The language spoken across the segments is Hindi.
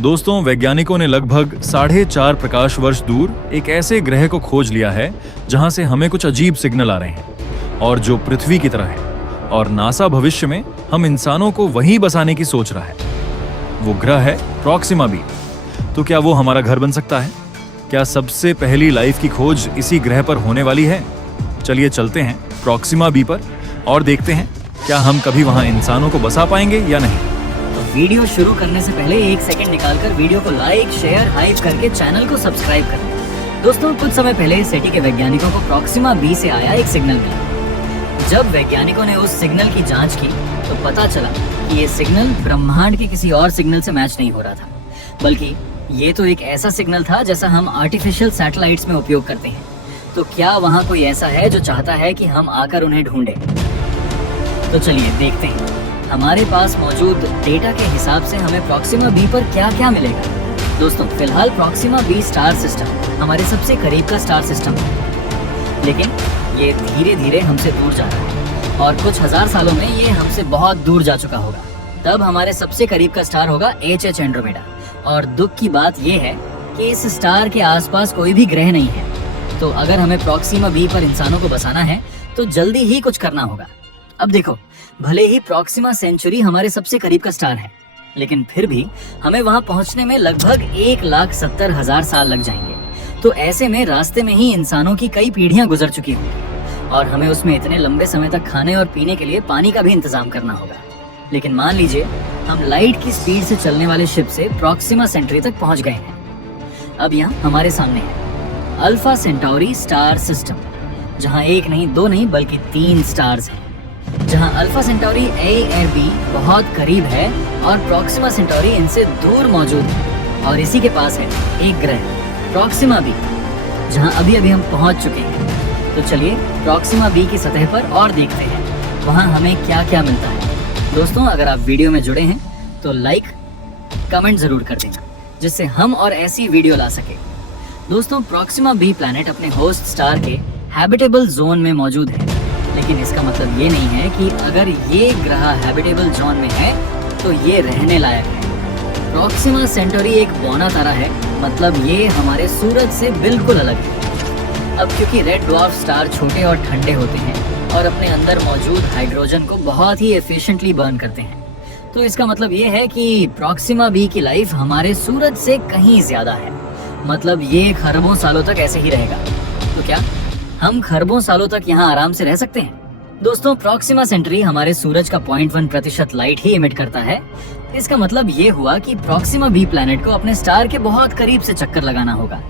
दोस्तों, वैज्ञानिकों ने लगभग 4.5 प्रकाश वर्ष दूर एक ऐसे ग्रह को खोज लिया है जहां से हमें कुछ अजीब सिग्नल आ रहे हैं और जो पृथ्वी की तरह है। और नासा भविष्य में हम इंसानों को वहीं बसाने की सोच रहा है। वो ग्रह है प्रॉक्सिमा बी। तो क्या वो हमारा घर बन सकता है? क्या सबसे पहली लाइफ की खोज इसी ग्रह पर होने वाली है? चलिए चलते हैं प्रॉक्सिमा बी पर और देखते हैं क्या हम कभी वहां इंसानों को बसा पाएंगे या नहीं। तो वीडियो शुरू करने से पहले 1 सेकंड निकालकर वीडियो को लाइक, शेयर, हाइप करके चैनल को सब्सक्राइब कर लें। दोस्तों, कुछ समय पहले सेटी के वैज्ञानिकों को प्रॉक्सिमा बी से आया एक सिग्नल मिला। जब वैज्ञानिकों ने उस सिग्नल की जांच की तो पता चला कि ये सिग्नल ब्रह्मांड के किसी और सिग्नल से मैच नहीं हो रहा था, बल्कि ये तो एक ऐसा सिग्नल था जैसा हम आर्टिफिशियल सैटेलाइट्स में उपयोग करते हैं। तो क्या वहाँ कोई ऐसा है जो चाहता है कि हम आकर उन्हें ढूंढें? तो चलिए देखते हैं। हमारे पास मौजूद डेटा के हिसाब से हमें प्रॉक्सिमा बी पर क्या क्या मिलेगा। दोस्तों, फिलहाल प्रॉक्सिमा बी स्टार सिस्टम हमारे सबसे करीब का स्टार सिस्टम है, लेकिन ये धीरे धीरे हमसे दूर जा रहा है और कुछ हजार सालों में ये हमसे बहुत दूर जा चुका होगा। तब हमारे सबसे करीब का स्टार होगा H एंड्रोमेडा। और दुख की बात यह है कि इस स्टार के आसपास कोई भी ग्रह नहीं है। तो अगर हमें प्रॉक्सिमा बी पर इंसानों को बसाना है तो जल्दी ही कुछ करना होगा। अब देखो, भले ही प्रॉक्सिमा सेंचुरी हमारे सबसे करीब का स्टार है, लेकिन फिर भी हमें वहां पहुंचने में लगभग 1,70,000 साल लग जाएंगे। तो ऐसे में रास्ते में ही इंसानों की कई पीढ़ियां गुजर चुकी होंगी और हमें उसमें इतने लंबे समय तक खाने और पीने के लिए पानी का भी इंतजाम करना होगा। लेकिन मान लीजिए हम लाइट की स्पीड से चलने वाले शिप से प्रॉक्सिमा सेंचुरी तक पहुंच गए हैं। अब यहाँ हमारे सामने है अल्फा सेंटाउरी स्टार सिस्टम, जहाँ 1 नहीं 2 नहीं बल्कि 3 स्टार्स हैं, जहाँ अल्फा सेंटाउरी A और B बहुत करीब है और प्रॉक्सिमा सेंटाउरी इनसे दूर मौजूद है। और इसी के पास है एक ग्रह प्रॉक्सिमा बी, जहाँ अभी अभी हम पहुंच चुके हैं। तो चलिए प्रॉक्सिमा बी की सतह पर और देखते हैं वहाँ हमें क्या क्या मिलता है। दोस्तों, अगर आप वीडियो में जुड़े हैं तो लाइक, कमेंट जरूर कर देना, जिससे हम और ऐसी वीडियो ला सके। दोस्तों, प्रॉक्सिमा बी प्लैनेट अपने होस्ट स्टार के हैबिटेबल जोन में मौजूद है, लेकिन इसका मतलब ये नहीं है कि अगर ये ग्रह हैबिटेबल जोन में है तो ये रहने लायक है। प्रॉक्सिमा सेंटाउरी एक बौना तारा है, मतलब ये हमारे सूरज से बिल्कुल अलग है। अब क्योंकि रेड ड्वार्फ स्टार छोटे और ठंडे होते हैं और अपने अंदर मौजूद हाइड्रोजन को बहुत ही एफिशिएंटली बर्न करते हैं, तो इसका मतलब ये है कि प्रॉक्सिमा बी की लाइफ हमारे सूरज से कहीं ज्यादा है। मतलब ये खरबों सालों तक ऐसे ही रहेगा। तो क्या हम खरबों सालों तक यहाँ आराम से रह सकते हैं? दोस्तों, प्रॉक्सिमा सेंटाउरी हमारे सूरज का 0.1% लाइट ही इमिट करता है। इसका मतलब ये हुआ कि प्रॉक्सिमा बी प्लैनेट को अपने स्टार के बहुत करीब से चक्कर लगाना होगा,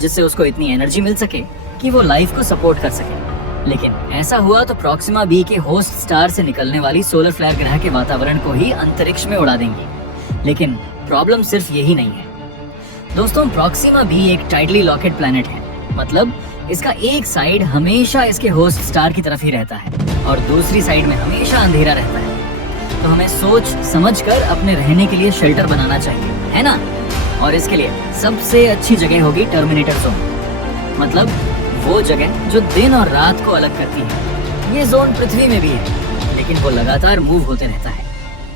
जिससे उसको इतनी एनर्जी मिल सके कि वो लाइफ को सपोर्ट कर सके। लेकिन ऐसा हुआ तो प्रॉक्सिमा बी के होस्ट स्टार से निकलने वाली सोलर फ्लेयर ग्रह के वातावरण को ही अंतरिक्ष में उड़ा देंगी। लेकिन प्रॉब्लम सिर्फ यही नहीं है। दोस्तों, प्रॉक्सिमा बी एक टाइडली लॉकेट प्लैनेट है, मतलब इसका एक साइड हमेशा इसके होस्ट स्टार की तरफ ही रहता है और दूसरी साइड में हमेशा अंधेरा रहता है। तो हमें सोच समझकर अपने रहने के लिए शेल्टर बनाना चाहिए, है ना? और इसके लिए सबसे अच्छी जगह होगी टर्मिनेटर जोन, मतलब वो जगह जो दिन और रात को अलग करती है। ये जोन पृथ्वी में भी है, लेकिन वो लगातार मूव होते रहता है।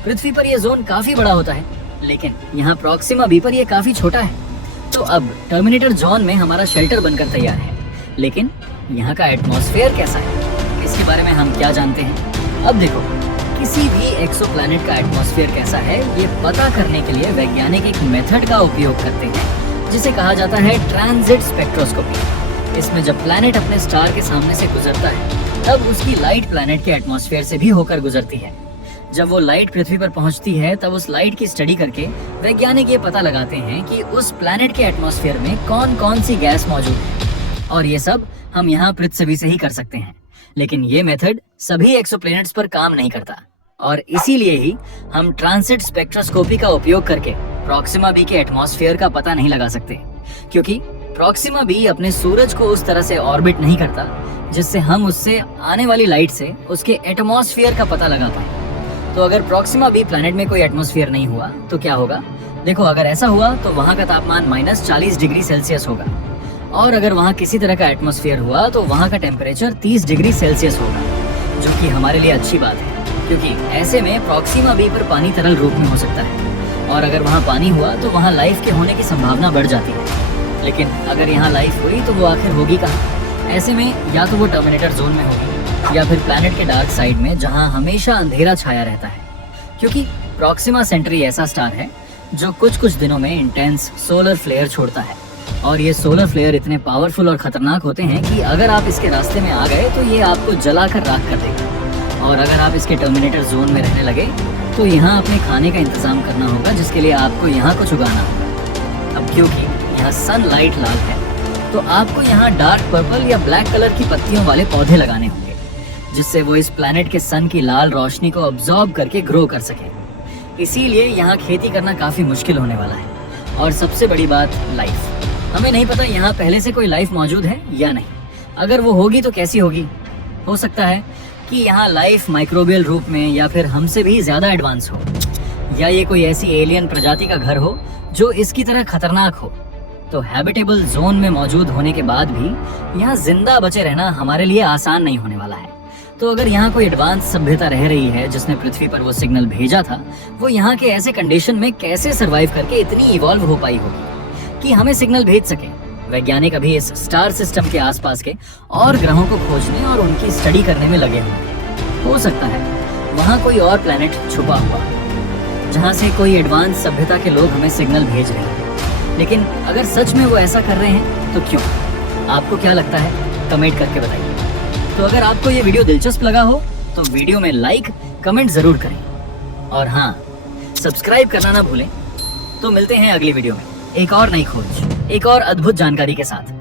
पृथ्वी पर यह जोन काफी बड़ा होता है, लेकिन यहाँ प्रॉक्सिमा बी पर यह काफी छोटा है। तो अब टर्मिनेटर जोन में हमारा शेल्टर बनकर तैयार है, लेकिन यहाँ का एटमॉस्फेयर कैसा है, इसके बारे में हम क्या जानते हैं? अब देखो, किसी भी एक्सोप्लैनेट का एटमॉस्फेयर कैसा है ये पता करने के लिए वैज्ञानिक एक मेथड का उपयोग करते हैं, जिसे कहा जाता है ट्रांजिट स्पेक्ट्रोस्कोपी। इसमें जब प्लैनेट अपने स्टार के सामने से गुजरता है, तब उसकी लाइट प्लैनेट के एटमॉस्फेयर से भी होकर गुजरती है। जब वो लाइट पृथ्वी पर पहुंचती है, तब उस लाइट की स्टडी करके वैज्ञानिक ये पता लगाते हैं कि उस प्लैनेट के एटमॉस्फेयर में कौन कौन सी गैस मौजूद है। और ये सब हम यहाँ पृथ्वी से ही कर सकते हैं, लेकिन ये मेथड सभी एक्सोप्लैनेट्स पर काम नहीं करता। और इसीलिए ही हम ट्रांजिट स्पेक्ट्रोस्कोपी का उपयोग करके प्रॉक्सिमा बी के एटमॉस्फेयर का पता नहीं लगा सकते, क्योंकि प्रॉक्सिमा बी अपने सूरज को उस तरह से ऑर्बिट नहीं करता जिससे हम उससे आने वाली लाइट से उसके एटमॉस्फेयर का पता लगा पाए। तो अगर प्रॉक्सिमा बी प्लैनेट में कोई एटमॉस्फेयर नहीं हुआ तो क्या होगा? देखो, अगर ऐसा हुआ तो वहाँ का तापमान -40 डिग्री सेल्सियस होगा, और अगर वहाँ किसी तरह का एटमॉस्फेयर हुआ तो वहाँ का टेम्परेचर 30 डिग्री सेल्सियस होगा, जो कि हमारे लिए अच्छी बात है, क्योंकि ऐसे में प्रॉक्सिमा बी पर पानी तरल रूप में हो सकता है और अगर वहाँ पानी हुआ तो वहाँ लाइफ के होने की संभावना बढ़ जाती है। लेकिन अगर यहाँ लाइफ हुई तो वो आखिर होगी कहाँ? ऐसे में या तो वो टर्मिनेटर जोन में होगी या फिर प्लैनेट के डार्क साइड में, जहाँ हमेशा अंधेरा छाया रहता है। क्योंकि प्रॉक्सिमा सेंटरी ऐसा स्टार है जो कुछ कुछ दिनों में इंटेंस सोलर फ्लेयर छोड़ता है, और ये सोलर फ्लेयर इतने पावरफुल और खतरनाक होते हैं कि अगर आप इसके रास्ते में आ गए तो ये आपको जलाकर राख कर देगा। और अगर आप इसके टर्मिनेटर जोन में रहने लगे तो यहाँ अपने खाने का इंतजाम करना होगा, जिसके लिए आपको यहाँ कुछ उगाना होगा। अब क्योंकि यहाँ सनलाइट लाल है तो आपको यहाँ डार्क पर्पल या ब्लैक कलर की पत्तियों वाले पौधे लगाने होंगे, जिससे वो इस प्लैनेट के सन की लाल रोशनी को अब्जॉर्ब करके ग्रो कर सके। इसीलिए यहाँ खेती करना काफ़ी मुश्किल होने वाला है। और सबसे बड़ी बात, लाइफ। हमें नहीं पता यहाँ पहले से कोई लाइफ मौजूद है या नहीं। अगर वो होगी तो कैसी होगी? हो सकता है कि यहाँ लाइफ माइक्रोबियल रूप में या फिर हमसे भी ज़्यादा एडवांस हो, या ये कोई ऐसी एलियन प्रजाति का घर हो जो इसकी तरह खतरनाक हो। तो हैबिटेबल जोन में मौजूद होने के बाद भी यहाँ जिंदा बचे रहना हमारे लिए आसान नहीं होने वाला है। तो अगर यहाँ कोई एडवांस सभ्यता रह रही है जिसने पृथ्वी पर वो सिग्नल भेजा था, वो यहाँ के ऐसे कंडीशन में कैसे सरवाइव करके इतनी इवॉल्व हो पाई होगी कि हमें सिग्नल भेज सके। वैज्ञानिक अभी इस स्टार सिस्टम के आसपास के और ग्रहों को खोजने और उनकी स्टडी करने में लगे हुए हैं। हो सकता है वहाँ कोई और प्लैनेट छुपा हुआ जहाँ से कोई एडवांस सभ्यता के लोग हमें सिग्नल भेज रहे हैं। लेकिन अगर सच में वो ऐसा कर रहे हैं तो क्यों? आपको क्या लगता है? कमेंट करके बताइए। तो अगर आपको ये वीडियो दिलचस्प लगा हो तो वीडियो में लाइक कमेंट जरूर करें, और हाँ, सब्सक्राइब करना ना भूलें। तो मिलते हैं अगली वीडियो में एक और नई खोज, एक और अद्भुत जानकारी के साथ।